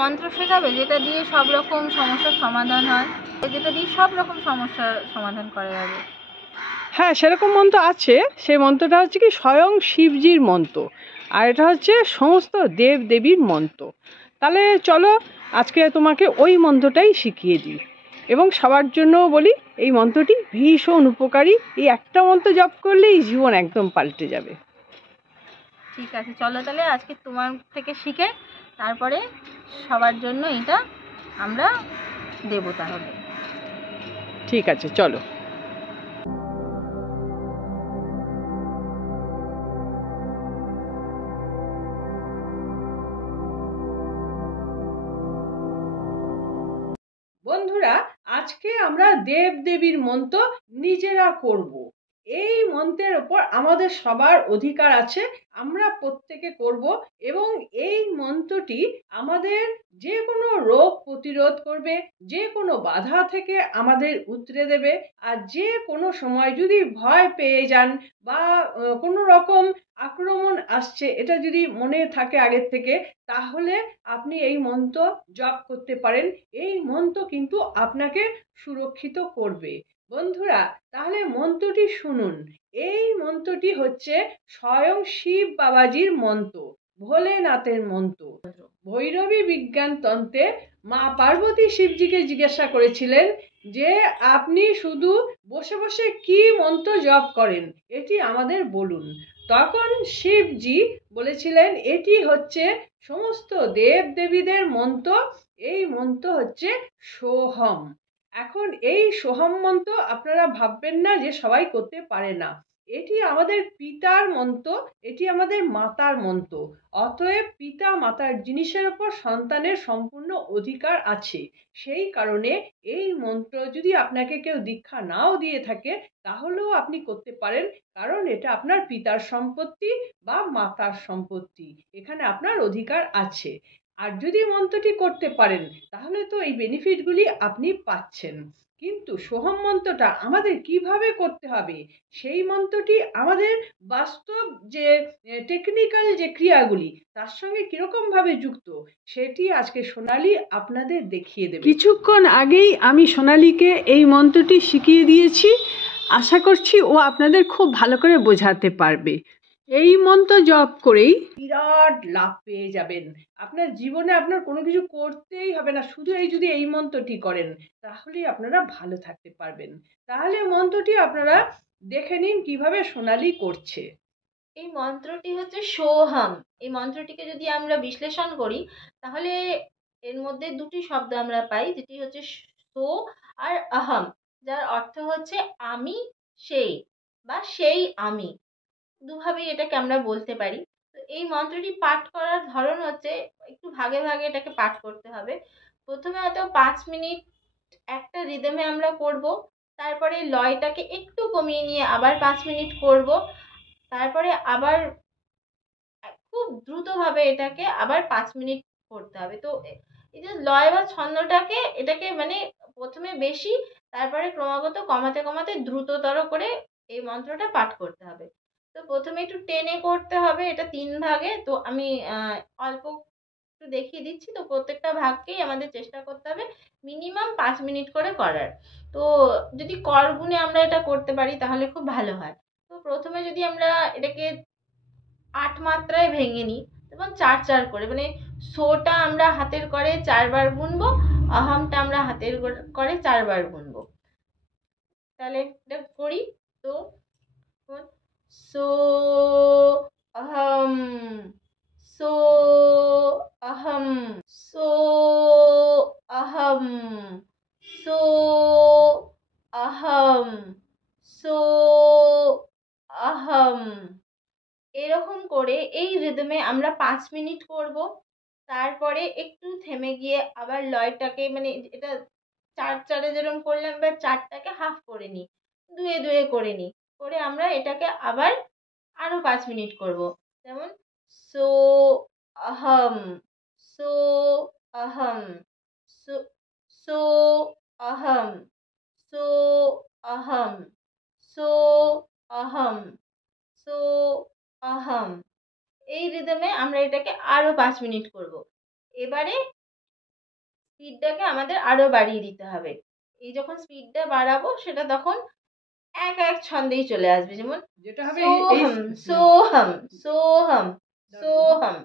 মন্ত্র শেখাবে যেটা দিয়ে সব রকম সমস্যার সমাধান হয়, যেটা দিয়ে সব রকম সমস্যার সমাধান করা যাবে? হ্যাঁ, সেরকম মন্ত্র আছে। সেই মন্ত্রটা হচ্ছে কি স্বয়ং শিবজির মন্ত্র, আর এটা হচ্ছে সমস্ত দেব দেবীর মন্ত্র। তাহলে চলো আজকে তোমাকে ওই মন্ত্রটাই শিখিয়ে দিই, এবং সবার জন্য বলি এই মন্ত্রটি ভীষণ উপকারী। এই একটা মন্ত্র জপ করলেই জীবন একদম পাল্টে যাবে। ঠিক আছে, চলো তাহলে আজকে তোমার থেকে শিখে তারপরে সবার জন্য এটা আমরা দেবো তাহলে। ঠিক আছে, চলো। বন্ধুরা, আজকে আমরা দেব দেবীর মন্ত্র নিজেরা করব। এই মন্ত্রের ওপর আমাদের সবার অধিকার আছে, আমরা প্রত্যেকে করব। এবং এই মন্ত্রটি আমাদের যে কোনো রোগ প্রতিরোধ করবে, যে কোনো বাধা থেকে আমাদের উতরে দেবে। আর যে কোনো সময় যদি ভয় পেয়ে যান বা কোনো রকম আক্রমণ আসছে এটা যদি মনে থাকে আগের থেকে, তাহলে আপনি এই মন্ত্র জপ করতে পারেন। এই মন্ত্র কিন্তু আপনাকে সুরক্ষিত করবে। বন্ধুরা, তাহলে মন্ত্রটি শুনুন। এই মন্ত্রটি হচ্ছে স্বয়ং শিব বাবাজির মন্ত্র, ভোলেনাথের মন্ত্র। ভৈরবী বিজ্ঞান তন্ত্রে মা পার্বতী শিবজিকে জিজ্ঞাসা করেছিলেন যে আপনি শুধু বসে বসে কি মন্ত্র জপ করেন, এটি আমাদের বলুন। তখন শিবজি বলেছিলেন এটি হচ্ছে সমস্ত দেব দেবীদের মন্ত্র, এই মন্ত্র হচ্ছে সোহম। এখন এই সোহম মন্ত্র আপনারা ভাববেন না যে সবাই করতে পারে না। এটি আমাদের পিতার মন্ত্র, এটি আমাদের মাতার মন্ত্র। অতএব পিতা মাতার জিনিসের উপর সন্তানের সম্পূর্ণ অধিকার আছে। সেই কারণে এই মন্ত্র যদি আপনাকে কেউ দীক্ষা নাও দিয়ে থাকে তাহলেও আপনি করতে পারেন, কারণ এটা আপনার পিতার সম্পত্তি বা মাতার সম্পত্তি, এখানে আপনার অধিকার আছে। আর যদি মন্ত্রটি করতে পারেন তাহলে তো এই বেনিফিটগুলি আপনি পাচ্ছেন। কিন্তু সোহম মন্ত্রটা আমাদের কিভাবে করতে হবে, সেই মন্ত্রটি আমাদের বাস্তব যে টেকনিক্যাল যে ক্রিয়াগুলি তার সঙ্গে কিরকম ভাবে যুক্ত, সেটি আজকে সোনালী আপনাদের দেখিয়ে দেবে। কিছুক্ষণ আগেই আমি সোনালীকে এই মন্ত্রটি শিখিয়ে দিয়েছি। আশা করছি ও আপনাদের খুব ভালো করে বোঝাতে পারবে। এই মন্ত্র জপ করেই বিরাট লাভ পেয়ে যাবেন। আপনার জীবনে আপনার কোনো কিছু করতেই হবে না, শুধু যদি এই মন্ত্রটি করেন তাহলেই আপনারা ভালো থাকতে পারবেন। তাহলে মন্ত্রটি আপনারা দেখে নিন কিভাবে সোনালী করছে। এই মন্ত্রটি হচ্ছে সোহম। এই মন্ত্রটিকে যদি আমরা বিশ্লেষণ করি তাহলে এর মধ্যে দুটি শব্দ আমরা পাই, যেটি হচ্ছে সো আর আহম, যার অর্থ হচ্ছে আমি সেই বা সেই আমি। দুভাবেই এটাকে আমরা বলতে পারি। তো এই মন্ত্রটি পাঠ করার ধরন হচ্ছে একটু ভাগে ভাগে এটাকে পাঠ করতে হবে। প্রথমে হয়তো 5 মিনিট একটা রিদমে আমরা করব, তারপরে লয়টাকে একটু কমিয়ে নিয়ে আবার 5 মিনিট করব, তারপরে আবার খুব দ্রুতভাবে এটাকে আবার 5 মিনিট করতে হবে। তো এই যে লয় বা ছন্দটাকে এটাকে মানে প্রথমে বেশি, তারপরে ক্রমাগত কমাতে কমাতে দ্রুততর করে এই মন্ত্রটা পাঠ করতে হবে। তো প্রথমে একটু টেনে করতে হবে, এটা 3 ভাগে। তো আমি অল্প একটু দেখিয়ে দিচ্ছি। তো প্রত্যেকটা ভাগকেই আমাদের চেষ্টা করতে হবে মিনিমাম 5 মিনিট করে করার। তো যদি করগুণে আমরা এটা করতে পারি তাহলে খুব ভালো হয়। তো প্রথমে যদি আমরা এটাকে 8 মাত্রায় ভেঙে নিই, এবং 4 4 করে, মানে সোটা আমরা হাতের করে 4 বার গুনবো, আহামটা আমরা হাতের করে 4 বার গুনবো। তাহলে এটা করি। তো সো আহম, সো আহম, সো আহম, সো আহম, সো আহম। এরকম করে এই রিদমে আমরা 5 মিনিট করব। তারপরে একটু থেমে গিয়ে আবার লয়টাকে, মানে এটা 4 4 যেরকম করলাম, এবার 4টাকে হাফ করে নিই, 2 2 করে নিই, করে আমরা এটাকে আবার আরো 5 মিনিট করব। যেমন সো আহম, সো আহম, সো সো আহম, সো আহম, সো আহম, সো আহম। এই রিদমে আমরা এটাকে আরো 5 মিনিট করব। এবারে স্পিডটাকে আমাদের আরো বাড়িয়ে দিতে হবে। এই যখন স্পিডটা বাড়াবো সেটা তখন এক এক ছন্দেই চলে আসবে, যেমন যেটা হবে সোহম সোহম সোহম সোহম।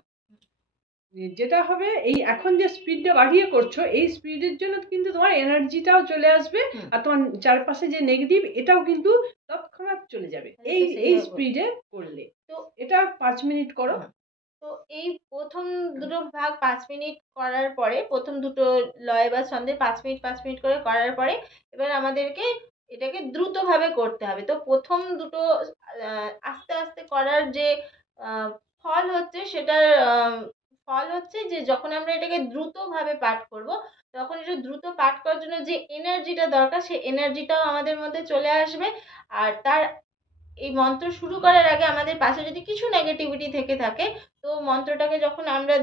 যেটা হবে এই এখন যে স্পিডটা বাড়িয়ে করছো, এই স্পিডের জন্য কিন্তু তোমার এনার্জিটাও চলে আসবে, আর তোমার চারপাশে যে নেগেটিভ এটাও কিন্তু তৎক্ষণাৎ চলে যাবে এই এই স্পিডে করলে। তো এটা 5 মিনিট করো। তো এই প্রথম দুটো ভাগ 5 মিনিট করার পরে, প্রথম দুটো লয় বা ছন্দে 5 মিনিট 5 মিনিট করে করার পরে এবার আমাদেরকে এটাকে দ্রুতভাবে করতে হবে। তো প্রথম দুটো আস্তে আস্তে করার যে ফল হচ্ছে সেটার ফল হচ্ছে যে যখন আমরা এটাকে দ্রুতভাবে পাঠ করব, তখন এটা দ্রুত পাঠ করার জন্য যে এনার্জিটা দরকার সেই এনার্জিটাও আমাদের মধ্যে চলে আসবে। আর তার এই মন্ত্র শুরু করার আগে আমাদের পাশে যদি কিছু নেগেটিভিটি থেকে থাকে, তো মন্ত্রটাকে যখন আমরা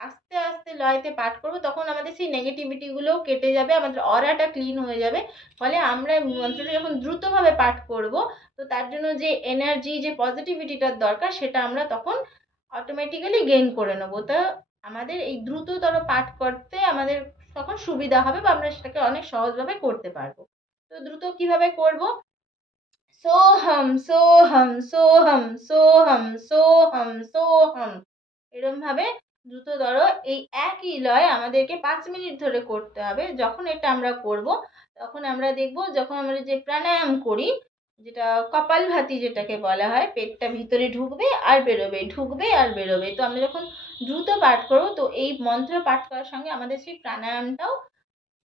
আস্তে আস্তে লয়তে পাঠ করব তখন আমাদের সেই নেগেটিভিটিগুলোও কেটে যাবে, আমাদের অরাটা ক্লিন হয়ে যাবে। ফলে আমরা মন্ত্রটা যখন দ্রুতভাবে পাঠ করব, তো তার জন্য যে এনার্জি যে পজিটিভিটিটার দরকার সেটা আমরা তখন অটোমেটিক্যালি গেইন করে নেব। তা আমাদের এই দ্রুততর পাঠ করতে আমাদের তখন সুবিধা হবে, বা আমরা সেটাকে অনেক সহজভাবে করতে পারবো। তো দ্রুত কিভাবে করব? সোহম সোহম সোহম সোহম সোহম সোহম, এরম ভাবে দ্রুততর এই একই লয় আমাদেরকে 5 মিনিট ধরে করতে হবে। যখন এটা আমরা করব তখন আমরা দেখব, যখন আমরা যে প্রাণায়াম করি, যেটা কপালভাতি যেটাকে বলা হয়, পেটটা ভিতরে ঢুকবে আর বেরোবে, ঢুকবে আর বেরোবে। তো আমরা যখন দ্রুত পাঠ করব, তো এই মন্ত্র পাঠ করার সঙ্গে আমাদের সেই প্রাণায়ামটাও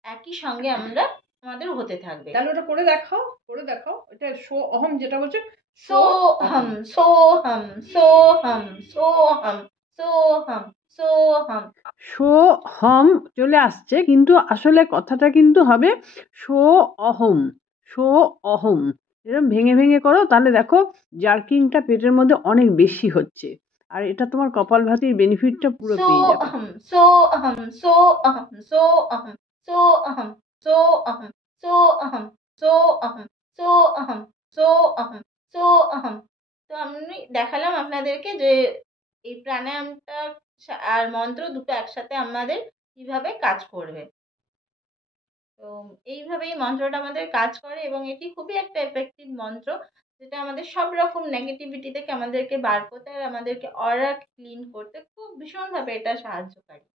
একই সঙ্গে আমাদের হতে থাকবে। তাহলে ওটা করে দেখাও, করে দেখাও। এটা সো অহম যেটা বলছো, সোহম সোহম সোহম সোহম সোহম সোহম। সোহম চলে আসছে, কিন্তু আসলে কথাটা কিন্তু হবে সো অহম, সো অহম। এরকম ভেঙে ভেঙে করো, তাহলে দেখো জার্কিংটা পেটের মধ্যে অনেক বেশি হচ্ছে, আর এটা তোমার কপালভাতির বেনিফিটটা পুরো পেয়ে যাবে। সোহম সোহম সোহম সোহম সোহম সোহম সোহম সোহম সোহম সোহম সোহম। তো আমি দেখালাম আপনাদেরকে যে এই প্রাণায়ামটা আর মন্ত্র দুটো একসাথে আমাদের কিভাবে কাজ করবে। তো এইভাবেই মন্ত্রটা আমাদের কাজ করে, এবং এটি খুবই একটা এফেক্টিভ মন্ত্র, যেটা আমাদের সব রকম নেগেটিভিটি থেকে আমাদেরকে বার করতে আর আমাদেরকে অরা ক্লিন করতে খুব ভীষণভাবে এটা সাহায্যকারী।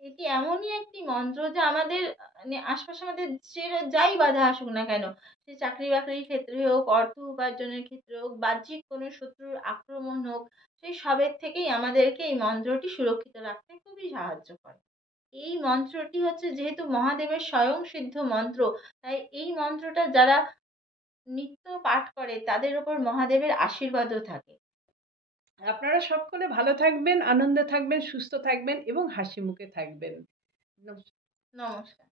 এটি এমনই একটি মন্ত্র যা আমাদের মানে আশপাশে আমাদের যে যাই বাধা আসুক না কেন, সে চাকরি বাকরির ক্ষেত্রে হোক, অর্থ উপার্জনের ক্ষেত্রে হোক, বাহ্যিক কোনো শত্রুর আক্রমণ হোক, সেই সবের থেকেই আমাদেরকে এই মন্ত্রটি সুরক্ষিত রাখতে খুবই সাহায্য করে। এই মন্ত্রটি হচ্ছে যেহেতু মহাদেবের স্বয়ং সিদ্ধ মন্ত্র, তাই এই মন্ত্রটা যারা নিত্য পাঠ করে তাদের ওপর মহাদেবের আশীর্বাদও থাকে। আপনারা সকলে ভালো থাকবেন, আনন্দে থাকবেন, সুস্থ থাকবেন এবং হাসি মুখে থাকবেন। নমস্কার।